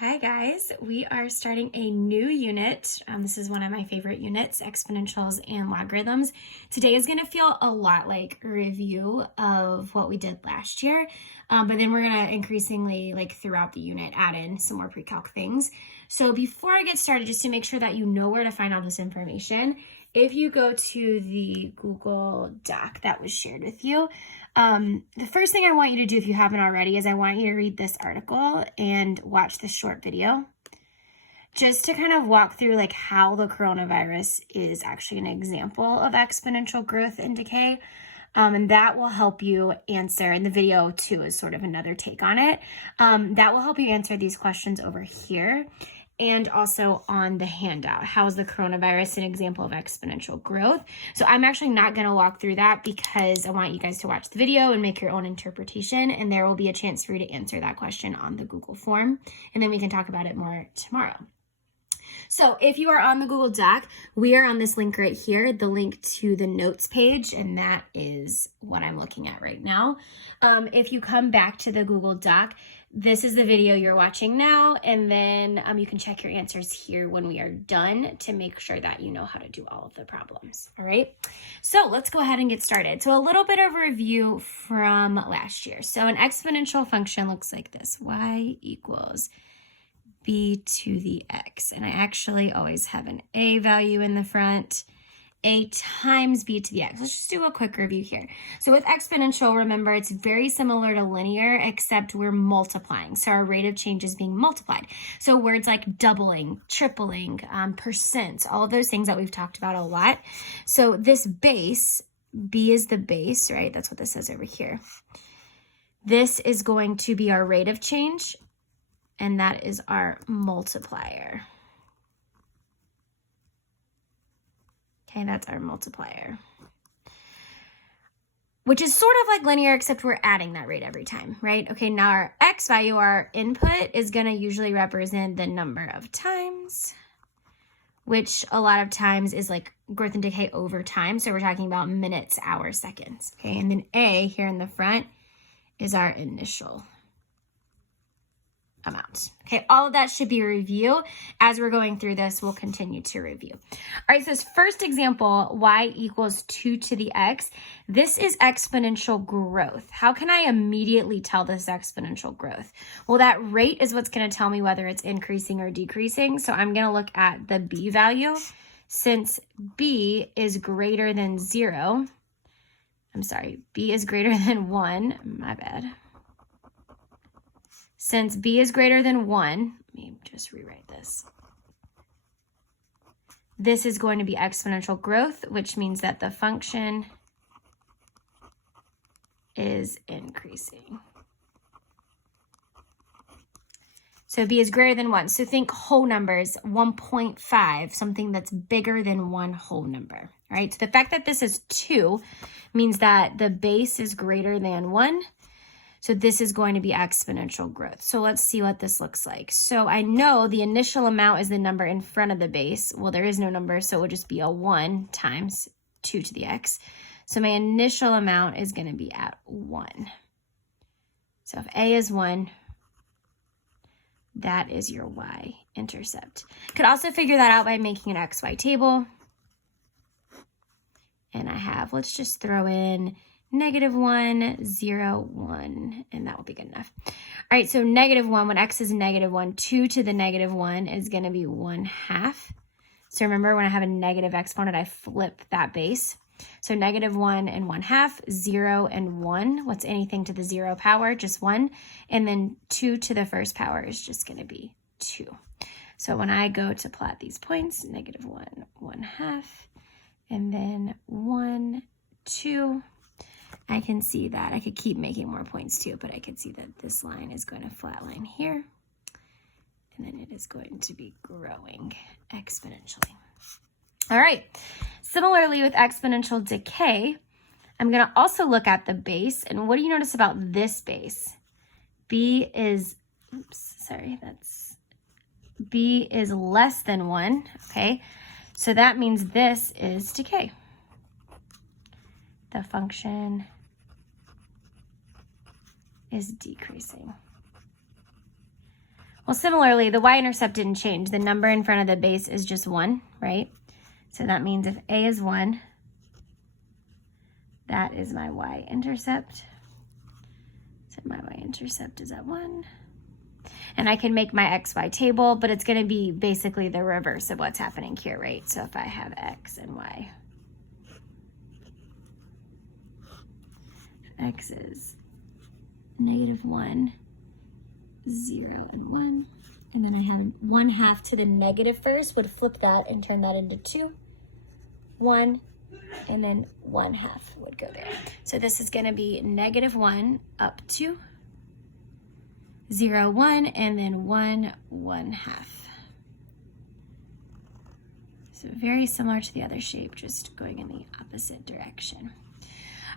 Hi guys, we are starting a new unit. This is one of my favorite units, exponentials and logarithms. Today is going to feel a lot like a review of what we did last year, but then we're going to increasingly, throughout the unit, add in some more pre-calc things. So before I get started, just to make sure that you know where to find all this information, if you go to the Google Doc that was shared with you, the first thing I want you to do, if you haven't already, is I want you to read this article and watch this short video just to kind of walk through how the coronavirus is actually an example of exponential growth and decay. And that will help you answer, and the video too is sort of another take on it. That will help you answer these questions over here. And also on the handout, how is the coronavirus an example of exponential growth? So I'm actually not going to walk through that because I want you guys to watch the video and make your own interpretation, and there will be a chance for you to answer that question on the Google form, and then we can talk about it more tomorrow. So if you are on the Google Doc, we are on this link right here, the link to the notes page, and that is what I'm looking at right now. If you come back to the Google Doc, this is the video you're watching now, and then you can check your answers here when we are done to make sure that you know how to do all of the problems, all right? So let's go ahead and get started. So a little bit of a review from last year. So an exponential function looks like this, y equals b to the x, and I actually always have an a value in the front, a times b to the x. Let's just do a quick review here. So with exponential, remember, it's very similar to linear, except we're multiplying. So our rate of change is being multiplied. So words like doubling, tripling, percent, all of those things that we've talked about a lot. So this base, b is the base, right? That's what this says over here. This is going to be our rate of change, and that is our multiplier. Okay, that's our multiplier, which is sort of like linear, except we're adding that rate every time, right? Okay, now our x value, our input, is going to usually represent the number of times, which a lot of times is like growth and decay over time. So we're talking about minutes, hours, seconds. Okay, and then a here in the front is our initial amount. Okay, all of that should be a review. As we're going through this, we'll continue to review. All right, so this first example, y equals 2 to the x. This is exponential growth. How can I immediately tell this exponential growth? Well, that rate is what's going to tell me whether it's increasing or decreasing. So I'm going to look at the b value. Since b is greater than 0, b is greater than 1, my bad. Since b is greater than 1, let me just rewrite this. This is going to be exponential growth, which means that the function is increasing. So b is greater than 1. So think whole numbers, 1.5, something that's bigger than one whole number. All right, so the fact that this is 2 means that the base is greater than 1. So this is going to be exponential growth. So let's see what this looks like. So I know the initial amount is the number in front of the base. Well, there is no number, so it would just be a 1 times 2 to the x. So my initial amount is going to be at 1. So if a is 1, that is your y-intercept. Could also figure that out by making an xy table. And I have, let's just throw in -1, 0, 1, and that will be good enough. All right, so -1, when x is -1, 2 to the -1 is going to be 1/2. So remember, when I have a negative exponent, I flip that base. So -1 and 1/2, 0 and 1. What's anything to the 0 power? Just 1. And then 2 to the first power is just going to be 2. So when I go to plot these points, -1, 1/2, and then 1, 2, I can see that. I could keep making more points too, but I could see that this line is going to flatline here, and then it is going to be growing exponentially. All right, similarly with exponential decay, I'm going to also look at the base, and what do you notice about this base? b is less than 1, okay? So that means this is decay. The function is decreasing. Well, similarly, the y-intercept didn't change. The number in front of the base is just 1, right? So that means if a is 1, that is my y-intercept. So my y-intercept is at 1. And I can make my xy table, but it's going to be basically the reverse of what's happening here, right? So if I have x and y, x is -1, 0, and 1. And then I have 1/2 to the negative first, would flip that and turn that into 2, 1, and then 1/2 would go there. So this is going to be -1 up to 0, 1, and then 1, 1/2. So very similar to the other shape, just going in the opposite direction.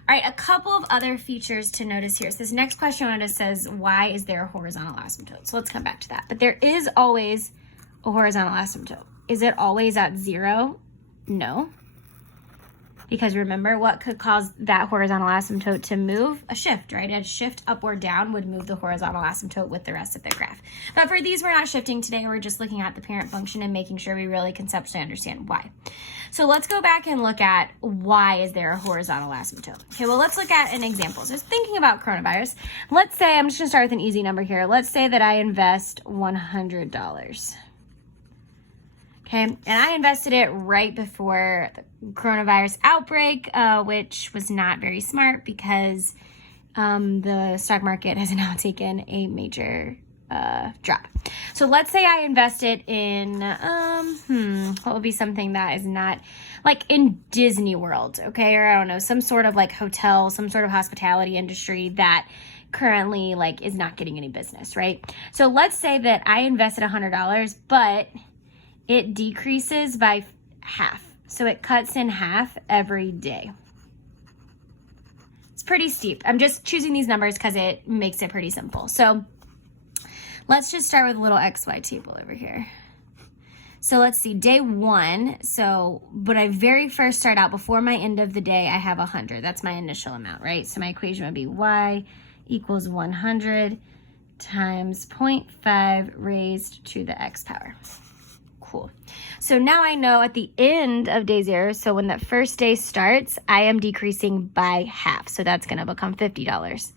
All right, a couple of other features to notice here. So this next question on us says, why is there a horizontal asymptote? So let's come back to that. But there is always a horizontal asymptote. Is it always at 0? No. Because remember, what could cause that horizontal asymptote to move? A shift, right? A shift up or down would move the horizontal asymptote with the rest of the graph. But for these, we're not shifting today. We're just looking at the parent function and making sure we really conceptually understand why. So let's go back and look at why is there a horizontal asymptote. Okay, well, let's look at an example. So thinking about coronavirus, let's say, I'm just gonna start with an easy number here. Let's say that I invest $100. Okay, and I invested it right before the coronavirus outbreak, which was not very smart because the stock market has now taken a major drop. So let's say I invested in, what would be something that is not, like in Disney World, okay, or I don't know, some sort of like hotel, some sort of hospitality industry that currently like is not getting any business, right? So let's say that I invested $100, but it decreases by half. So it cuts in half every day. It's pretty steep. I'm just choosing these numbers because it makes it pretty simple. So let's just start with a little XY table over here. So let's see, day 1. So, but I very first start out before my end of the day, I have 100. That's my initial amount, right? So my equation would be y equals 100 times 0.5 raised to the x power. Cool. So now I know at the end of day 0, so when that first day starts, I am decreasing by half. So that's going to become $50.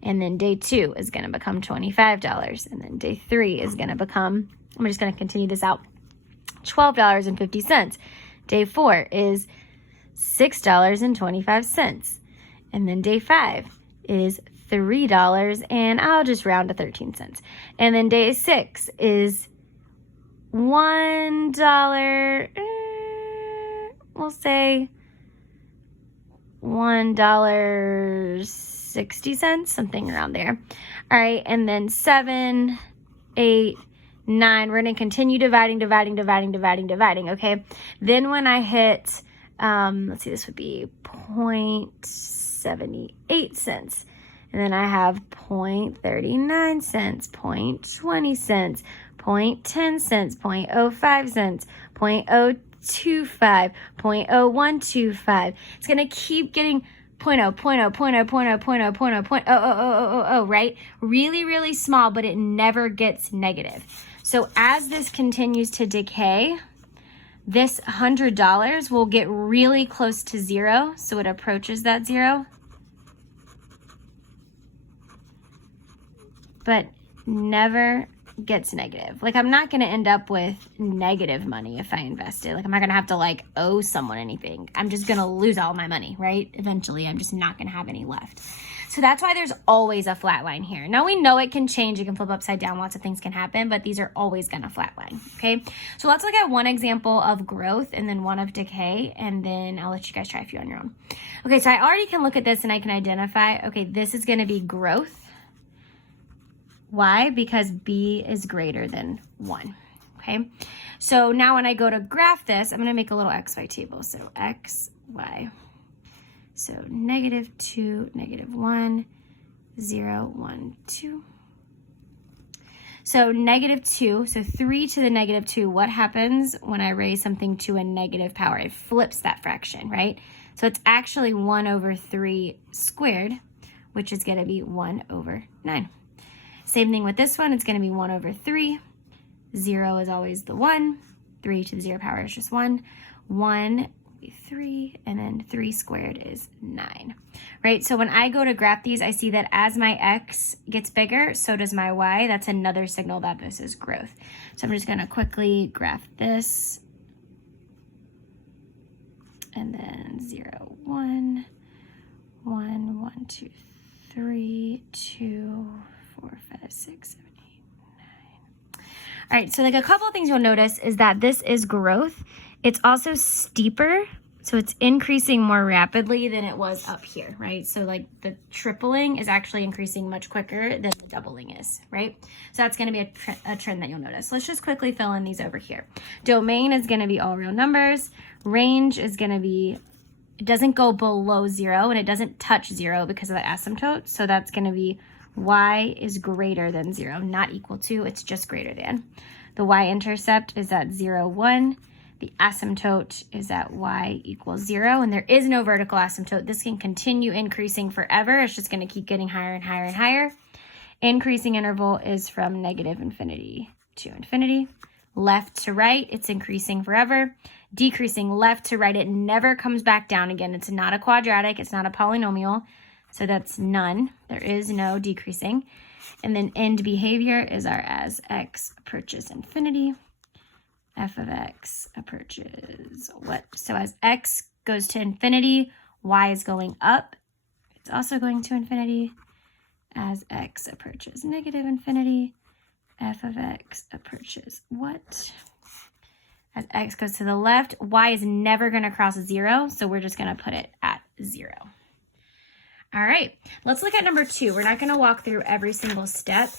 And then day 2 is going to become $25. And then day 3 is going to become, I'm just going to continue this out, $12.50. Day 4 is $6.25. And then day 5 is $3, and I'll just round to 13 cents. And then day 6 is $1, we'll say $1.60, something around there. All right, and then 7, 8, 9, we're going to continue dividing, okay? Then when I hit, let's see, this would be 0.78 cents. And then I have 0.39 cents, 0.20 cents, 0.10 cents, 0.05 cents, 0.025, 0.0125. It's going to keep getting 0.0, 0.0, 0.0, 0.0, 0.0, 0.0, 0.0, right? Really, really small, but it never gets negative. So as this continues to decay, this $100 will get really close to 0. So it approaches that 0. But never gets negative. Like, I'm not going to end up with negative money if I invest it. Like, I'm not going to have to like owe someone anything. I'm just going to lose all my money, right? Eventually, I'm just not going to have any left. So that's why there's always a flat line here. Now we know it can change. It can flip upside down. Lots of things can happen, but these are always going to flatline. Okay. So let's look at one example of growth and then one of decay. And then I'll let you guys try a few on your own. Okay. So I already can look at this and I can identify, okay, this is going to be growth. Why? Because b is greater than 1. Okay. So now when I go to graph this, I'm going to make a little xy table. So x, y. So -2, -1, 0, 1, 2. So -2, so 3 to the -2, what happens when I raise something to a negative power? It flips that fraction, right? So it's actually 1/3 squared, which is going to be 1/9. Same thing with this one. It's going to be 1 over 3. 0 is always the 1. 3 to the 0 power is just 1. 1, 3, and then 3 squared is 9, right? So when I go to graph these, I see that as my x gets bigger, so does my y. That's another signal that this is growth. So I'm just going to quickly graph this. And then 0, 1, 1, 1, 2, 3, 2, 4, 5, 6, 7, 8, 9. All right, so like a couple of things you'll notice is that this is growth. It's also steeper, so it's increasing more rapidly than it was up here, right? So like the tripling is actually increasing much quicker than the doubling is, right? So that's gonna be a trend that you'll notice. Let's just quickly fill in these over here. Domain is gonna be all real numbers. Range is gonna be, it doesn't go below 0 and it doesn't touch 0 because of the asymptote. So that's gonna be y is greater than 0, not equal to, it's just greater than. The y-intercept is at 0, 1. The asymptote is at y equals 0, and there is no vertical asymptote. This can continue increasing forever. It's just going to keep getting higher and higher and higher. Increasing interval is from negative infinity to infinity. Left to right, it's increasing forever. Decreasing left to right, it never comes back down again. It's not a quadratic. It's not a polynomial. So that's none. There is no decreasing. And then end behavior is our as x approaches infinity. F of x approaches what? So as x goes to infinity, y is going up. It's also going to infinity. As x approaches negative infinity, f of x approaches what? As x goes to the left, y is never going to cross 0, so we're just going to put it at 0. All right, let's look at number 2. We're not going to walk through every single step.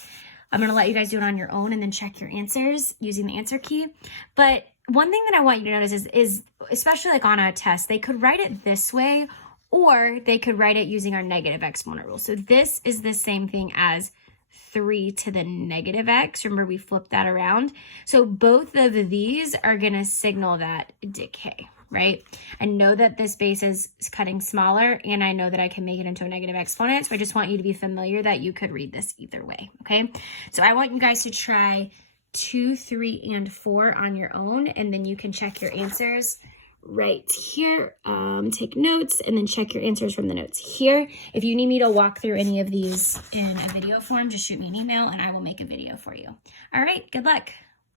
I'm going to let you guys do it on your own and then check your answers using the answer key. But one thing that I want you to notice is especially like on a test, they could write it this way or they could write it using our negative exponent rule. So this is the same thing as 3 to the negative x. Remember, we flipped that around. So both of these are going to signal that decay, right? I know that this base is cutting smaller, and I know that I can make it into a negative exponent. So I just want you to be familiar that you could read this either way, okay? So I want you guys to try 2, 3, and 4 on your own, and then you can check your answers right here. Take notes and then check your answers from the notes here. If you need me to walk through any of these in a video form, just shoot me an email and I will make a video for you. All right, good luck.